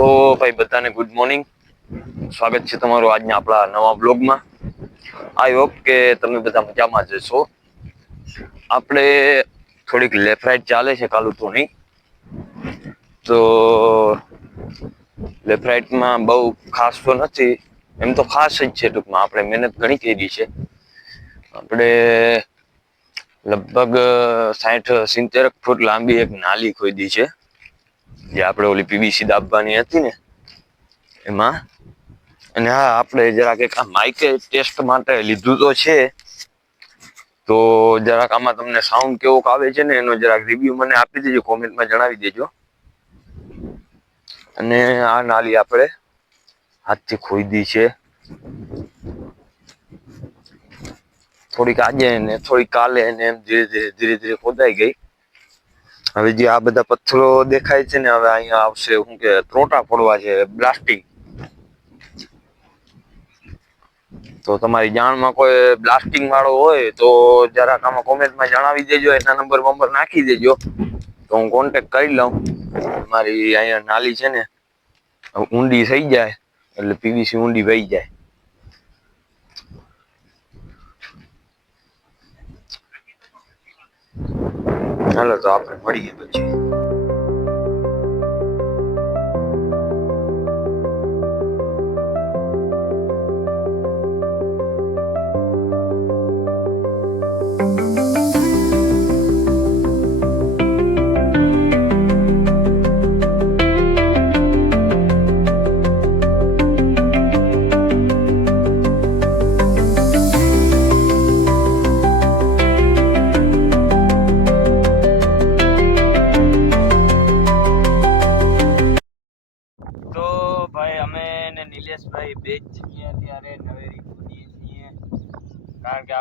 તો ભાઈ બધાને ગુડ મોર્નિંગ સ્વાગત છે તમારું આજના આપણા નવા બ્લોગમાં આઈ હોપ કે તમે બધા મજામાં જ છો આપણે થોડીક લેફ્ટ રાઈટ ચાલે છે કાલુ તો નહીં તો લેફ્ટ રાઈટમાં બહુ ખાસ તો નથી, એમ તો ખાસ જ છે ટૂંકમાં. આપણે મહેનત ઘણી કરી છે. આપણે લગભગ સાઠ સિત્તેર ફૂટ લાંબી એક નાલી ખોદી છે. જે આપણે ઓલી પીવીસી દાબવાની હતી ને, એમાં. અને હા, આપણે જરાક એક આ માઇકે ટેસ્ટ માટે લીધું તો છે. તો જરાક આમાં તમને સાઉન્ડ કેવોક આવે છે ને, એનો જરાક રિવ્યુ મને આપી દેજો કોમેન્ટમાં જણાવી દેજો. અને આ નાલી આપણે હાથથી ખોદી છે. થોડીક આજે ને, થોડીક કાલે ને એમ ધીરે ધીરે ધીરે ધીરે ખોદાઈ ગઈ. હવે જે આ બધા પથ્થરો દેખાય છે ને, હવે અહીંયા આવશે શું કે, ત્રોટા ફોડવા છે બ્લાસ્ટિંગ તો તમારી જાણમાં કોઈ બ્લાસ્ટિંગ વાળો હોય, તો જરાક આમાં કોમેન્ટમાં જણાવી દેજો, એના નંબર બંબર નાખી દેજો. તો હું કોન્ટેક કરી લઉં. મારી અહીંયા નાલી છે ને, ઊંડી થઈ જાય, એટલે પીવીસી ઊંડી વહી જાય. ચાલો તો આપણે મળીએ પછી.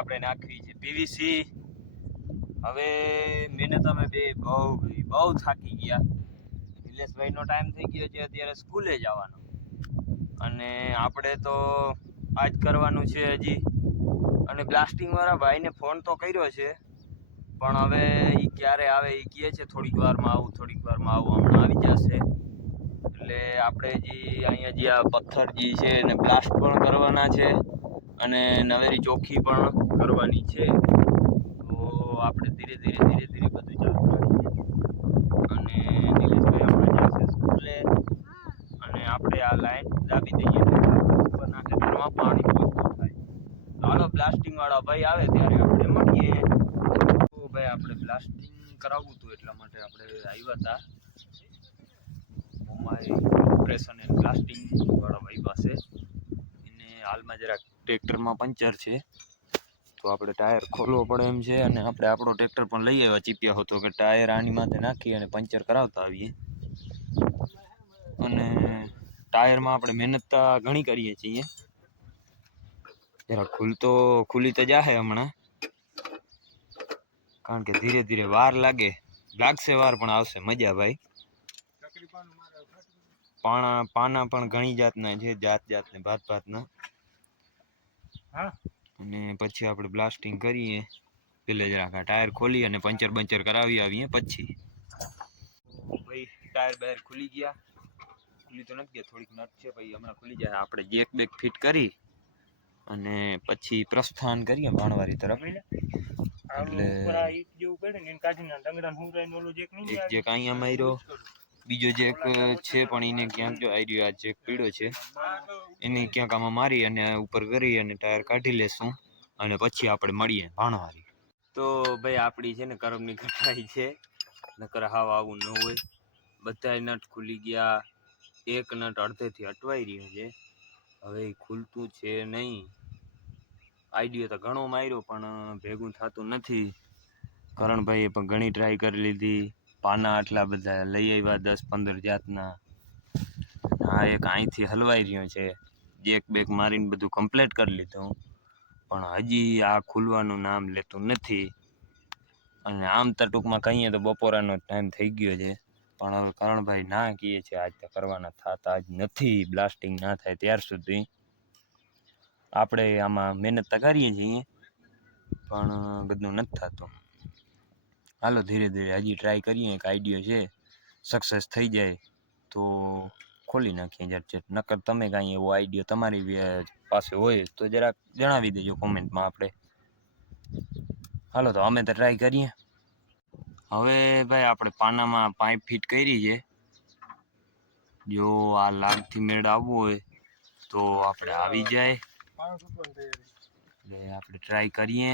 આપણે નાખવી છે. પીવીસી. હવે મહેનત અમે બે બહુ બહુ થાકી ગયા. નિલેશભાઈનો ટાઈમ થઈ ગયો છે, અત્યારે સ્કૂલે જવાનો. અને આપણે તો આજ કરવાનું છે હજી. અને બ્લાસ્ટિંગવાળા ભાઈને ફોન તો કર્યો છે, પણ હવે એ ક્યારે આવે એ કહે છે, થોડીક વારમાં આવું, થોડીક વારમાં આવું, હમણાં આવી જશે. એટલે આપણે જે અહીંયા જે આ પથ્થર જે છે એને બ્લાસ્ટ પણ કરવાના છે. અને નવેરી ચોખ્ખી પણ કરવાની છે. તો આપણે ધીરે ધીરે ધીરે ધીરે બધું ચાલુ અને નિલેશભાઈ આપણે જશે સ્કૂલે. અને આપણે આ લાઈન દાબી દઈએ. ઉપરના ખેતરમાં પાણી હાલો બ્લાસ્ટિંગ વાળા ભાઈ આવે ત્યારે આપણે મળીએ. તો ભાઈ, આપણે બ્લાસ્ટિંગ કરાવવું હતું એટલા માટે આપણે આવ્યા હતા. મોમાઈ ઓપરેશન એન્ડ બ્લાસ્ટિંગ વાળા ભાઈ પાસે. એને હાલમાં જરાક ટ્રેક્ટરમાં પંચર છે. તો આપણે ટાયર ખોલવો પડે એમ છે અને આપણે આપણો ટ્રેક્ટર પણ લઈ આવ્યા ચીપ્યા હતો કે ટાયર આની માથે નાખી અને પંચર કરાવતા આવીએ. અને ટાયરમાં આપણે મહેનત ઘણી કરીએ છીએ. જરા ખુલતો ખુલી તો જાહે હમણાં. કારણ કે ધીરે ધીરે વાર લાગે. લાગશે વાર પણ આવશે. મજા ભાઈ. પાણા, પાના પણ ઘણી જાતના છે. જાત જાતને, ભાત ભાતના. અને પછી આપણે બ્લાસ્ટિંગ કરીએ. પેલે જ રાખા ટાયર ખોલી અને પંચર બંચર કરાવી આવીએ પછી. ભાઈ ટાયર બાયર ખુલી ગયા. ખુલી તો નથી ગયા થોડીક નટ છે ભાઈ હમણાં ખુલી જાય આપણે જેક બેક ફિટ કરી અને પછી પ્રસ્થાન કરીએ ભાણવારી તરફ. એટલે એક જેક અહીંયા માર્યો. બીજો જે એક છે પણ એને ક્યાંક જો આઈડિયો આ જે પીળો છે, એને ક્યાંક આમાં મારી અને ઉપર કરી અને ટાયર કાઢી લેશું અને પછી આપણે મળીએ ભાણવારી. તો ભાઈ આપણી છે ને કરમની કટાઈ છે, નકર હાવ આવું ન હોય. બધાય નટ ખુલી ગયા, એક નટ અડધેથી અટવાઈ રહ્યો છે. હવે ખુલતું છે નહીં. આઈડિયો તો ઘણો માર્યો પણ ભેગું થતું નથી. કરણભાઈએ પણ ઘણી ટ્રાય કરી લીધી. પાના આટલા બધા લઈ આવ્યા દસ પંદર જાતના. આ એક અહીંથી હલવાઈ રહ્યો છે. જેક બેક મારીને બધું કમ્પ્લીટ કરી લીધું. પણ હજી આ ખુલવાનું નામ લેતું નથી. અને આમ તો ટૂંકમાં કહીએ તો બપોરાનો ટાઈમ થઈ ગયો છે. પણ હવે કરણભાઈ ના કહીએ છીએ આજ તો કરવાના થતા જ નથી બ્લાસ્ટિંગ ના થાય ત્યાર સુધી. આપણે આમાં મહેનત તો કરીએ છીએ, પણ બધું નથી થતું. હાલો ધીરે ધીરે હજી ટ્રાય કરીએ એક આઈડિયો છે સક્સેસ થઈ જાય તો ખોલી નાખીએ ઝટઝટ. નકર તમે કાંઈ એવો આઈડિયો તમારી પાસે હોય તો જરાક જણાવી દેજો કોમેન્ટમાં આપણે. હાલો તો અમે તો ટ્રાય કરીએ. હવે ભાઈ આપણે પાનામાં પાઇપ ફિટ કરી છે. જો આ લાગથી મેળ આવવો હોય તો આપણે આવી જાય. એટલે આપણે ટ્રાય કરીએ.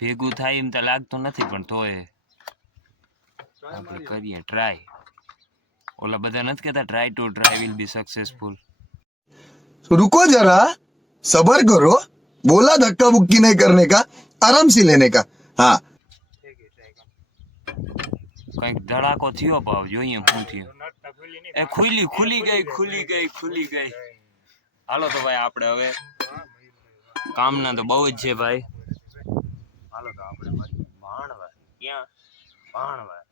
ભેગું થાય એમ તો લાગતું નથી પણ તોય આપણે કરીએ ટ્રાય ઓલા બધા નથી કહેતા try to try will be successful रुको जरा सबर करो बोला धक्का बुक्की नहीं करने का आराम से लेने का हाँ કંઈક ધડાકો થયો ભાવ જોઈએ શું થયું એ ખુલી ખુલી ગઈ ખુલી ગઈ ખુલી ગઈ હાલો તો ભાઈ આપણે હવે કામના તો બહુ જ છે ભાઈ હાલો તો આપણે ભાણવા ક્યાં? ભાણવા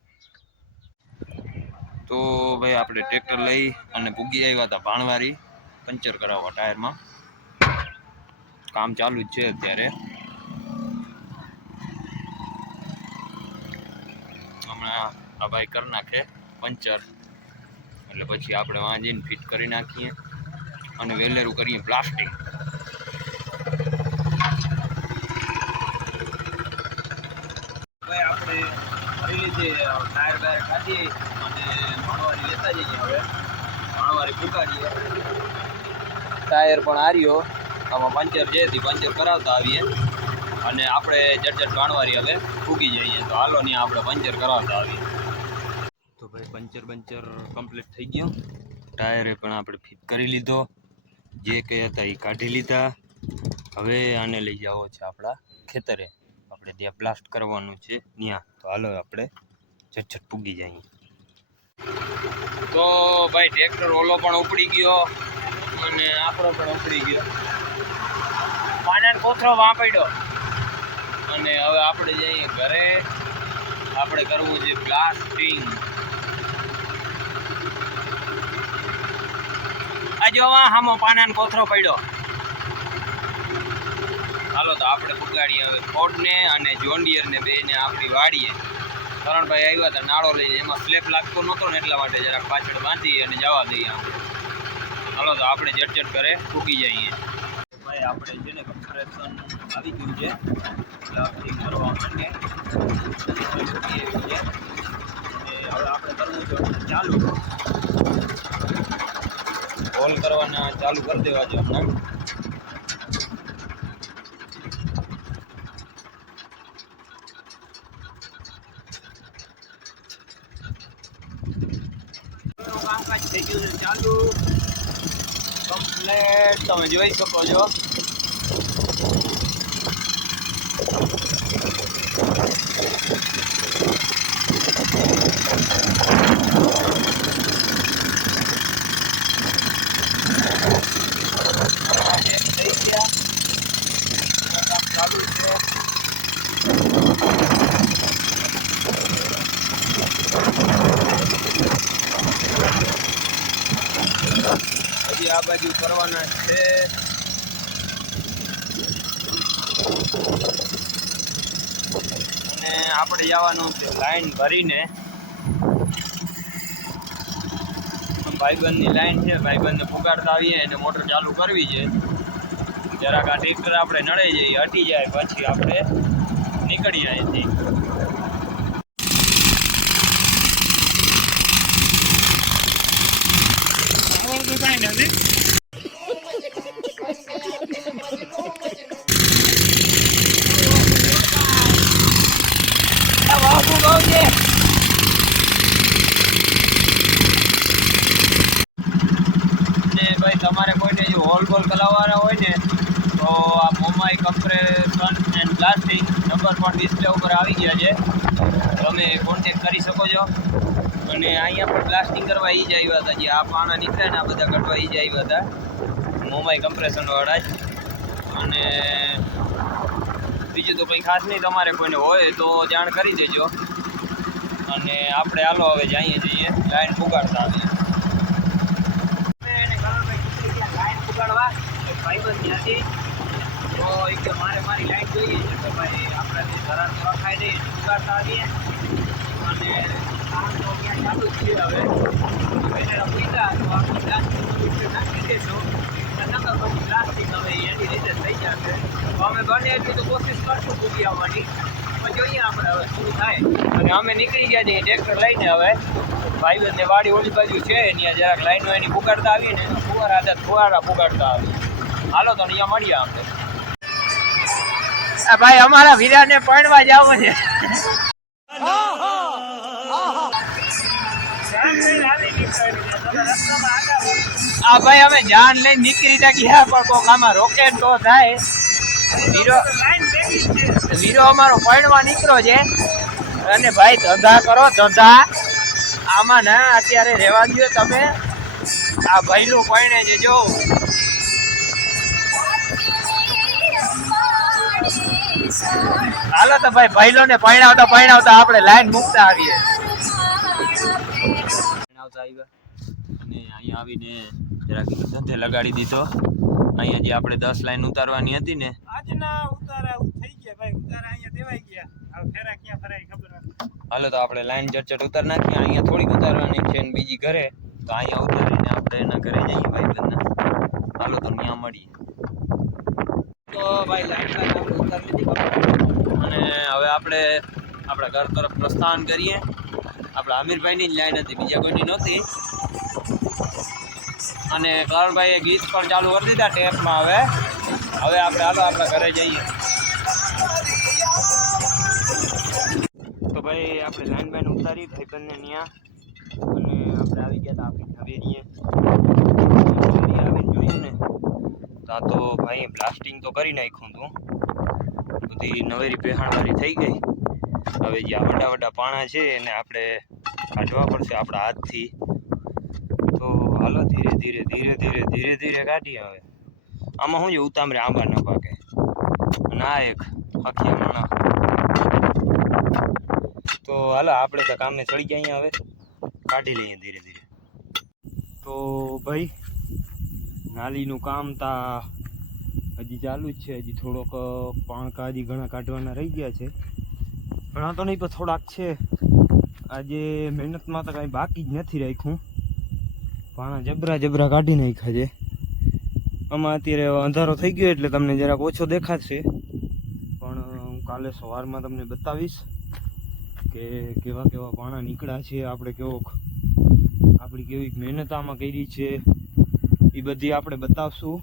તો ભાઈ આપણે ટ્રેક્ટર લઈ અને પૂગી આવ્યા હતા ભાણવારી, પંચર કરાવવા ટાયરમાં. કામ ચાલુ જ છે અત્યારે. હમણાં આ ભાઈ કરી નાખે પંચર. એટલે પછી આપણે વાં ફિટ કરી નાખીએ અને વેલેરું કરીએ પ્લાસ્ટિક ભાઈ આપણે ભરી લીધી ટાયર બાયર કાઢીએ અને માણવારી લેતા જઈએ હવે. માણવારી ફૂંકાડીએ ટાયર પણ હાર્યો. આમાં પંચર જેથી પંચર કરાવતા આવીએ. અને આપણે જટ જટ માણવારી હવે ફૂગી જઈએ. તો હાલો ને આપણે પંચર કરાવતા આવીએ. તો ભાઈ પંચર બંચર કમ્પ્લીટ થઈ ગયો. ટાયરે પણ આપણે ફિટ કરી લીધો. જે કંઈ હતા એ કાઢી લીધા. હવે આને લઈ જવો છે આપણા ખેતરે. આપણે ત્યાં બ્લાસ્ટ કરવાનું છે ત્યાં તો હાલો આપણે ઝટઝટ પૂગી જઈએ. તો ભાઈ ટ્રેક્ટર ઓલો પણ ઉપડી ગયો અને આપણો પણ ઉપડી ગયો. પાના કોથરો વાપડ્યો અને હવે આપણે જઈએ ઘરે. આપણે કરવું છે પ્લાસ્ટિંગ આ જોવા હામો પાનાન કોથરો પડ્યો. હાલો તો આપણે પુગાડીએ હવે ફોર્ડને અને જોન્ડિયરને બેને આપણી વાડીએ. કરણભાઈ આવ્યા હતા, નાળો લઈને. એમાં સ્લેપ લાગતો નહોતો ને એટલા માટે જરાક પાછળ બાંધી અને જવા દઈએ આમ. હાલો તો આપણે જટ કરે ફૂકી જઈએ. ભાઈ, આપણે છે ને કમ્પ્રેશન આવી ગયું છે. પ્લાસ્ટિક કરવા માટે હવે આપણે કરવું છે ચાલુ. હોલ કરવાના ચાલુ કરી દેવા છે હમણાં કામકાજ થઈ ગયું છે ચાલુ કમ્પ્લેટ તમે જોઈ શકો છો થઈ ગયા કામ ચાલુ છે હજી આ બાજુ કરવાના છે અને આપણે જવાનું છે લાઈન ભરીને. ભાઈબંધની લાઈન છે, ભાઈબંધને પુગાડતા આવીએ અને મોટર ચાલુ કરવી છે. જરાક આ ટ્રેક્ટર આપણે નડાઈ જઈએ, હટી જાય પછી આપણે નીકળી જાય અહીંથી ને ભાઈ તમારે કોઈને જો હોલ બોલ કરાવવાના હોય ને તો આ Momai compression and blasting number પણ ડિસ્પ્લે ઉપર આવી ગયા છે તમે કોન્ટેક્ટ કરી શકો છો અને અહીંયા પણ બ્લાસ્ટિંગ કરવા એ જ આવ્યા હતા. જે આ પાણા નીકળ્યા ને આ બધા કાઢવા એ જ આવ્યા હતા. મોબાઈલ કમ્પ્રેશનવાળા જ. અને બીજું તો કંઈ ખાસ નહીં, તમારે કોઈને હોય તો જાણ કરી દેજો. અને આપણે હાલો હવે જઈએ જઈએ લાઈન ફુગાડતા આવીએ ભાઈ એક ત્યાંથી તો એક કે મારે મારી લાઈન જોઈએ છે તો ભાઈ આપણે ધરાર રખાઈ દઈએ પુગાડતા આવીએ. અને જ છે હવે. પહેલાં પીતા તો આપણે પ્લાસ્ટિક નાખી એની રીતે થઈ જશે. તો અમે બને એટલી તો કોશિશ કરશું પૂરી આવવાની. પણ જોઈએ આપણે હવે શું થાય. અને અમે નીકળી ગયા છીએ ટ્રેક્ટર લઈને હવે. ભાઈ બંને વાડી ઓલી બાજુ છે, ત્યાં જરાક લાઈનો એની પુગાડતા આવીએ ને ફુવારા હતા ફુવારા પુગાડતા આવીએ. હાલો તો અહીંયા મળીએ આપણે. ભાઈ અમારા વીરાને પડવા જવું છે. આ ભાઈ અમે જાન લઈને નીકળી તા ગયા, પણ કોક આમાં રોકેટ તો થાય. વીરો વીરો અમારો પૈણવા નીકળ્યો છે. અને ભાઈ ધંધા કરો, ધંધા. આમાં ના અત્યારે રહેવા દો તમે. આ ભાઈનું પૈણે છે જો હાલો તો ભાઈ ભાઈલો ને પરણાવતા પરણાવતા આપણે લાઈન મૂકતા આવીએ. આવતા આવ્યા અને અહીંયા આવીને જરાક ધંધે લગાડી દીધો. અહીંયા જે આપણે દસ લાઈન ઉતારવાની હતી ને આજના ઉતારા થઈ ગયા ભાઈ ઉતારા અહીંયા દેવાઈ ગયા. હવે ક્યાં ફરાય ખબર હાલો તો આપણે લાઈન ચટચટ ઉતાર નાખીએ અહીંયા થોડીક ઉતારવાની છે ને બીજી ઘરે. તો અહીંયા ઉતારીને આપણે એના ઘરે જઈએ ભાઈ બંને હાલો તો ત્યાં મળીએ. તો ભાઈ લાઈન લાઈન આપણે ઉતારી લીધી અને હવે આપણે આપણા ઘર તરફ પ્રસ્થાન કરીએ. આપણા આમિરભાઈની જ લાઈન હતી, બીજા કોઈની નહોતી. અને કરણભાઈએ ગીત પણ ચાલુ કરી દીધા ટેપમાં હવે. હવે આપણે હાલો આપણા ઘરે જઈએ. તો ભાઈ આપણે લાઈન બાઈન ઉતારી ભાઈ બંને ત્યાં અને આપણે આવી ગયા હતા આપણી હવેલીએ હવેલી આવીને જોયું ને ત્યાં તો ભાઈ બ્લાસ્ટિંગ તો કરી નાખ્યું હતું બધી નવેરી પહેણવારી થઈ ગઈ. હવે જે આ વડા વડા પાણા છે એને આપણે કાઢવા પડશે આપણા હાથથી. તો હાલો ધીરે ધીરે ધીરે ધીરે ધીરે ધીરે કાઢીએ હવે. આમાં શું છે? ઉતામરે આંબા ન પાકે. ના એક હખિયા માણા તો હાલો આપણે તો કામે ચડી ગયા અહીંયા હવે. કાઢી લઈએ ધીરે ધીરે. તો ભાઈ નાલીનું કામ તા હજી ચાલુ જ છે, હજી થોડોક પાણકા હજી ઘણા કાઢવાના રહી ગયા છે. ઘણા તો નહીં, પણ થોડાક છે. આજે મહેનતમાં તો કાંઈ બાકી જ નથી રાખ્યું. પાણા જબરા જબરા કાઢી નાખ્યા છે. આમાં અત્યારે અંધારો થઈ ગયો એટલે તમને જરાક ઓછો દેખાશે. પણ હું કાલે સવારમાં તમને બતાવીશ કે કેવા કેવા પાણા નીકળ્યા છે, આપણે કેવો આપણી કેવી મહેનત આમાં કરી છે. એ બધી આપણે બતાવશું.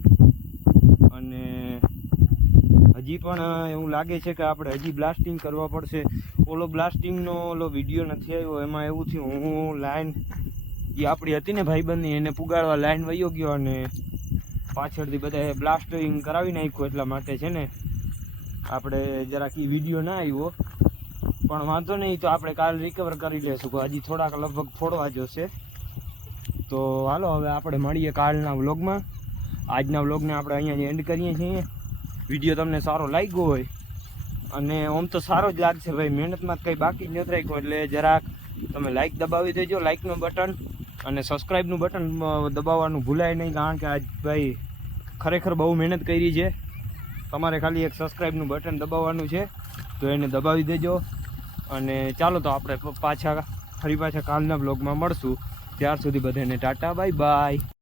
અને હજી પણ એવું લાગે છે કે આપણે હજી બ્લાસ્ટિંગ કરવા પડશે. ઓલો બ્લાસ્ટિંગનો ઓલો વીડિયો નથી આવ્યો, એમાં એવું થયું, હું લાઈન એ આપણી હતી ને ભાઈબંધની, એને પુગાડવા લાઈન વયો ગયો અને પાછળથી બધાએ બ્લાસ્ટિંગ કરાવી નાખ્યું એટલા માટે છે ને. આપણે જરાક એ વીડિયો ના આવ્યો. પણ વાંધો નહીં, તો આપણે કાલ રિકવર કરી લેશું. હજી થોડાક લગભગ ફોડવા જોશે. તો હાલો, હવે આપણે મળીએ કાલના વ્લોગમાં. આજના વ્લોગને આપણે અહીંયા એન્ડ કરીએ છીએ. વીડિયો તમને સારો લાગ્યો હોય, અને આમ તો સારો જ લાગશે ભાઈ, મહેનતમાં કંઈ બાકી જ નથી રાખ્યું, એટલે જરાક તમે લાઇક દબાવી દેજો લાઇકનું બટન, અને સબસ્ક્રાઈબનું બટન દબાવવાનું ભૂલાય નહીં, કારણ કે આજ ભાઈ ખરેખર બહુ મહેનત કરી છે. તમારે ખાલી એક સબસ્ક્રાઈબનું બટન દબાવવાનું છે, તો એને દબાવી દેજો. અને ચાલો તો આપણે પાછા, ફરી પાછા કાલના બ્લોગમાં મળશું. ત્યાર સુધી બધાને ટાટા બાય બાય.